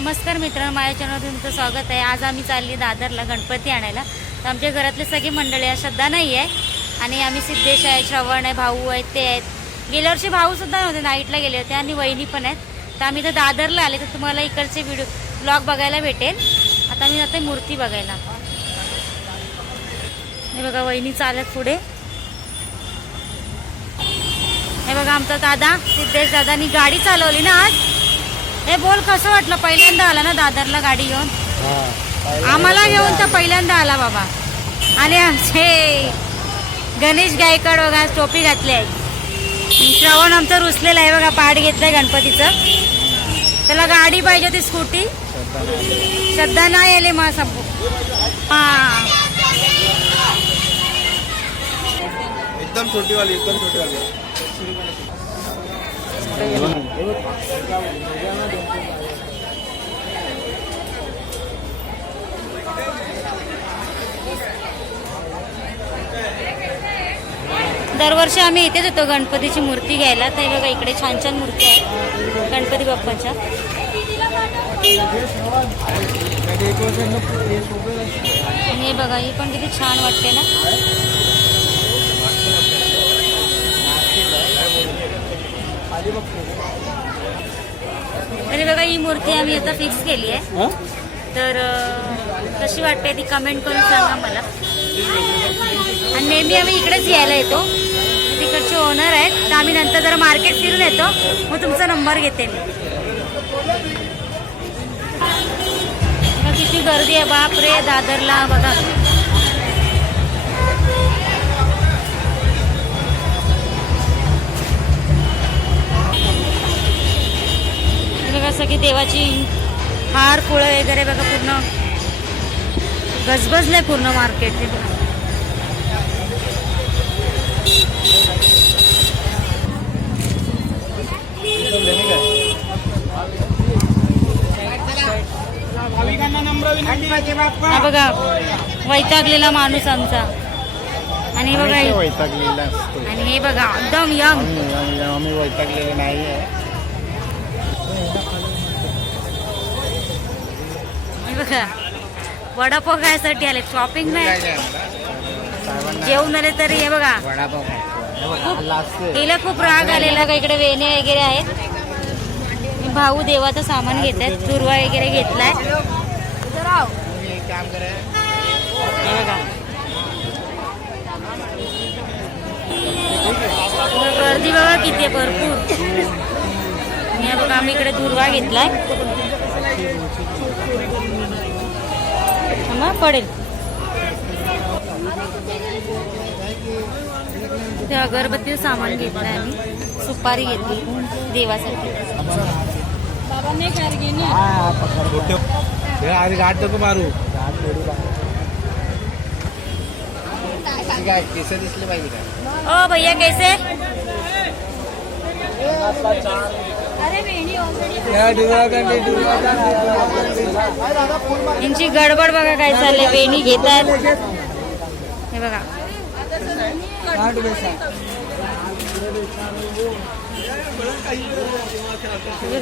नमस्कार मित्रांनो, माझ्या चॅनलवर तुमचं स्वागत आहे। आज आम्ही चालली दादरला गणपती आणायला। तर आमच्या घरातले सगळे मंडळी आहे, श्रद्धा नाही आहे आणि आम्ही सिद्धेश आहे, श्रवण आहे, भाऊ आहेत, ते आहेत। गेल्या वर्षी भाऊ सुद्धा नव्हते, नाईटला गेले होते आणि वहिनी पण आहेत। तर आम्ही तर दादरला आले, तर तुम्हाला इकडचे ब्लॉग बघायला भेटेल। आता मी जाते मूर्ती बघायला। हे बघा वहिनी चालत पुढे। हे बघा आमचा दादा सिद्धेश दादानी गाडी चालवली ना आज। हे बोल, कसं वाटलं? पहिल्यांदा आला ना दादरला गाडी घेऊन? आम्हाला घेऊन तर पहिल्यांदा आला बाबा। आणि आमचे गणेश गायकवाड बघा टोपी घातली आहे। श्रवण आमचा रुसलेला आहे बघा, पाठ घेतलाय गणपतीचं। त्याला गाडी पाहिजे होती, स्कूटी। श्रद्धा नाही आले मा सब। हा एकदम छोटी वाली, एकदम छोटी वाली। दरवर्षी आम्ही इथेच येतो गणपतीची मूर्ती घ्यायला। तर बघा इकडे छान छान मूर्ती आहेत गणपती बाप्पाच्या। आणि हे बघा, ही पण किती छान वाटते ना। तरी बघा ही मूर्ती आम्ही आता फिक्स केली आहे। तर कशी वाटते ती कमेंट करून सांगा मला। आणि नेहमी आम्ही इकडेच यायला येतो, तिकडचे ओनर आहेत। तर आम्ही नंतर जरा मार्केट फिरून येतो, मग तुमचा नंबर घेते मी। किती गर्दी आहे बापरे दादरला बघा। बघा सगळी देवाची हार फुलं वगैरे बघा, पूर्ण गजबजलंय पूर्ण मार्केट। हे बघा हा बघा वैतागलेला माणूस आमचा। आणि बघा वैतागलेला असतो। आणि हे बघा एकदम यंग। आम्ही वैतागलेले नाही आहे। बघा वडापाव खायसाठी आले, शॉपिंग नाही जेवून आले तरी। हे बघा तिला खूप राग आलेला का। इकडे वेणे वगैरे आहेत। भाऊ देवाचं सामान घेत आहेत, दुर्वा वगैरे घेतलाय। गर्दी बघा किती आहे, भरपूर। हे बघा आम्ही इकडे दुर्वा घेतलाय, पडेल ते। अगरबत्तीचं सामान घेतलंय आम्ही, सुपारी घेतली देवासाठी। मारू कैसे दिसले पाहिजे? ओ भैया कैसे? यांची गडबड बघा काय चाललंय, वेणी घेतात। हे बघा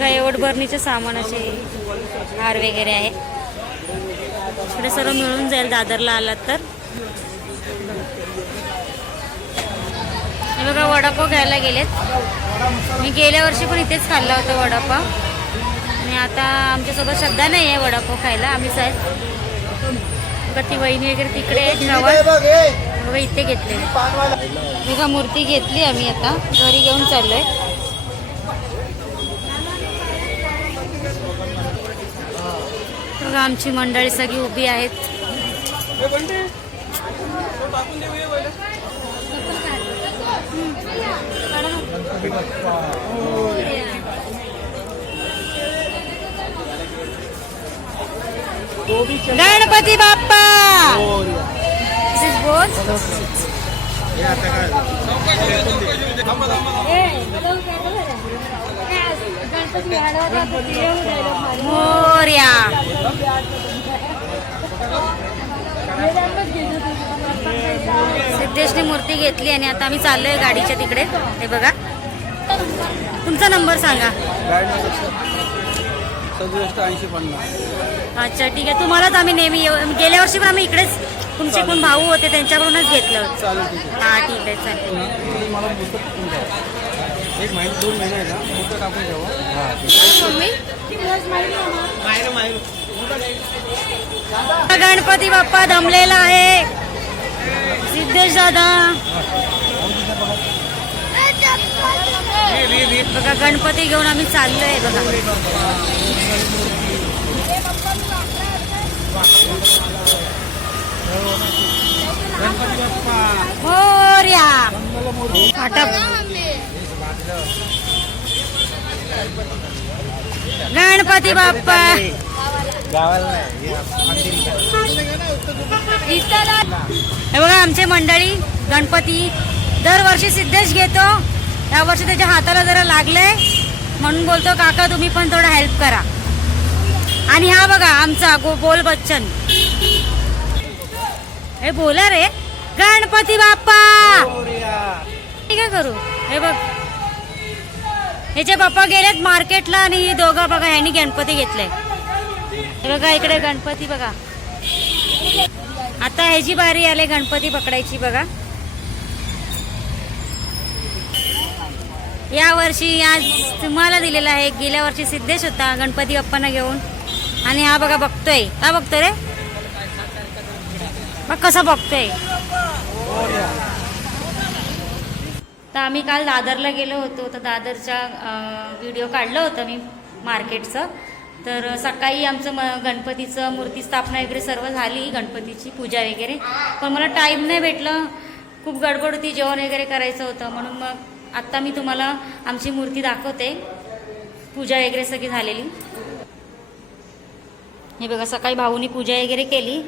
एवढ भरणीचे सामानाचे हार वगैरे आहे। इकडे सर्व मिळून जाईल दादरला आलात तर। हे बघा वडापाव घ्यायला गेलेत। मी गेल्या वर्षी पण इथेच खाल्ला होता वडापाव। आणि आता आमच्यासोबत श्रद्धा नाही आहे वडापाव खायला, आम्हीच आहे। बघा ती वहिनी वगैरे तिकडे आहे, बघा इथे घेतले। बघा मूर्ती घेतली आम्ही, आता घरी घेऊन चाललोय। बघा आमची मंडळी सगळी उभी आहेत। गणपती बाप्पा मोरया। सिद्धेशने मूर्ती घेतली आणि आता आम्ही चाललोय गाडीच्या तिकडे। हे बघा तुमचा नंबर सांगा। 67 80 50. अच्छा ठीक आहे. तुम्हालाच आम्ही नेहमी गेल्या वर्षी पण आम्ही इकडेच तुमचे कोण भाऊ होते त्यांच्याकडूनच घेतलं. चालेल ठीक आहे. हा ठीक आहे चालेल. तुम्ही मला पुस्तक टाकून द्या. 1 महिना 2 महिने आहे ना पुस्तक टाकून ठेवा. गणपती बाप्पा दमलेला आहे. सिद्धेश दादा बघा गणपती घेऊन आम्ही चाललोय बघा. मोरया वाटप. गणपती बाप्पा हे बघा आमचे मंडळी गणपती दरवर्षी सिद्धेश घेतो. यावर्षी त्याच्या हाताला जरा लागलंय म्हणून बोलतो काका तुम्ही पण थोडं हेल्प करा. आणि हा बघा आमचा बोल बच्चन. हे बोला रे गणपती बाप्पा. ठीक आहे करू. हे बघ ह्याचे पप्पा गेलेत मार्केटला आणि ही दोघं बघा ह्यांनी गणपती घेतले. हे बघा इकडे गणपती बघा. आता ह्याची बारी आली गणपती पकडायची बघा. या वर्षी आज तुम्हाला दिलेला आहे. गेल्या वर्षी सिद्धेश होता गणपती बाप्पांना घेऊन आणि हा बघा बघतोय. का बघतोय रे बघ कसा बघतोय. तर आम्ही काल दादरला गेलो होतो. तर दादरचा व्हिडिओ काढलं होतं मी मार्केटचं. तर सकाळी आमचं गणपतीचं मूर्ती स्थापना वगैरे सर्व झाली. गणपतीची पूजा वगैरे पण मला टाईम नाही भेटलं. खूप गडबड होती. जेवण वगैरे करायचं होतं म्हणून मग आत्ता मी तुम्हाला आमची मूर्ती दाखवते. पूजा वगैरे सगळी झालेली. हे बघा सकाळी भाऊनी पूजा वगैरे केली.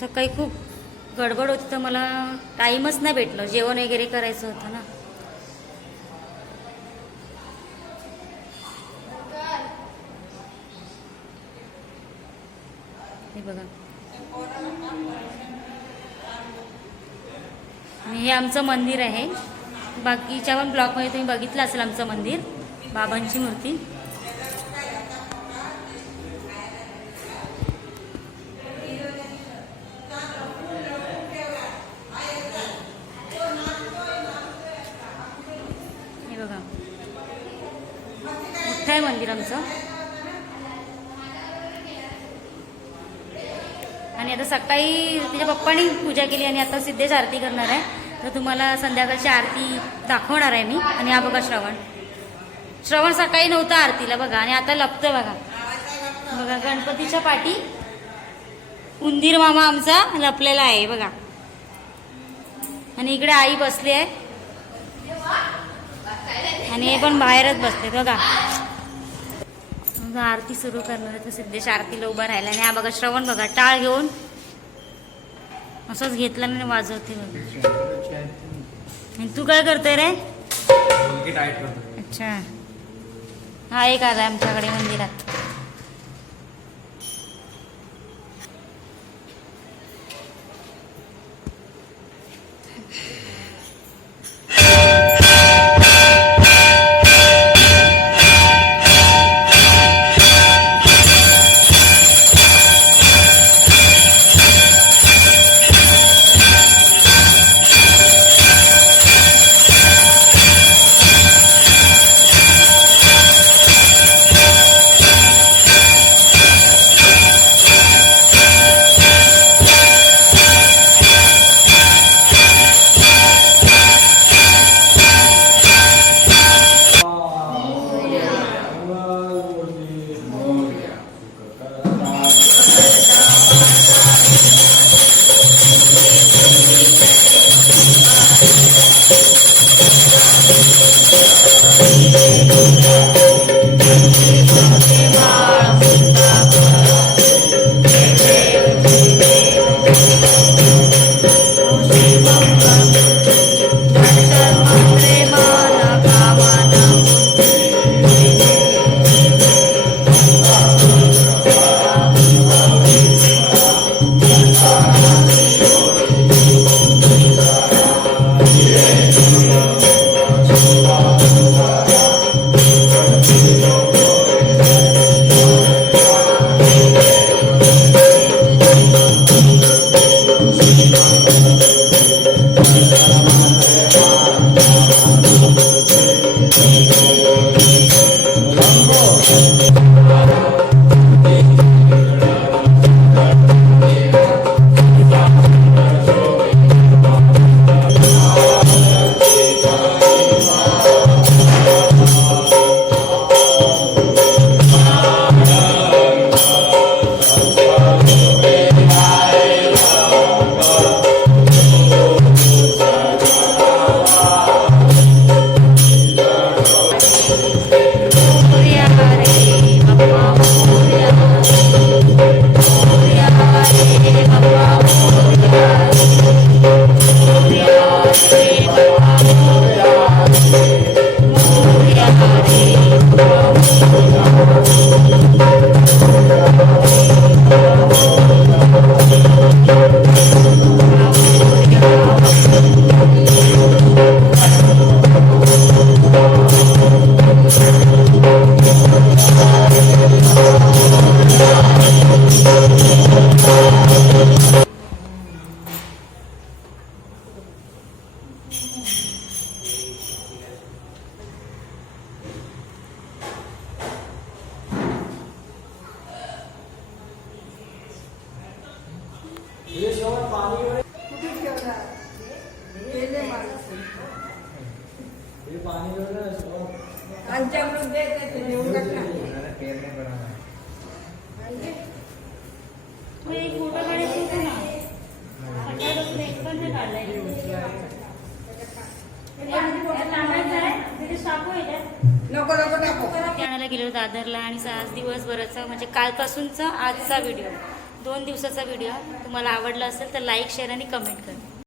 सकाळी खूप गडबड होती तर मला टाईमच नाही भेटलं. जेवण वगैरे करायचं होतं ना. हे बघा आणि हे आमचं मंदिर आहे. बाकीच्या पण ब्लॉकमध्ये तुम्ही बघितलं असेल आमचं मंदिर. बाबांची मूर्ती. हे बघा मोठं आहे मंदिर आमचं. आणि आता सकाळी तिच्या पप्पानी पूजा केली आणि आता सिद्धेश आरती करणार आहे. तर तुम्हाला संध्याकाळची आरती दाखवणार आहे मी. आणि हा बघा श्रवण सकाळी नव्हता आरतीला बघा आणि आता लपतोय बघा. बघा गणपतीच्या पाठी उंदीर मामा आमचा लपलेला आहे बघा. आणि इकडे आई बसली आहे आणि हे पण बाहेरच बसले बघा. आरती सुरू करणार आहे तर सिद्धेश आरतीला उभा राहिला. आणि हा बघा श्रवण बघा टाळ घेऊन असंच घेतला आणि वाजवते बघा. आणि तू काय करतोय रे. अच्छा हा एक आलाय आमच्याकडे मंदिरात. आणायला गेलो दादरला आणि आज दिवसभराचा म्हणजे कालपासूनचा आजचा व्हिडिओ 2 दिवसाचा व्हिडिओ तुम्हाला आवडला असेल तर लाईक शेअर आणि कमेंट करा.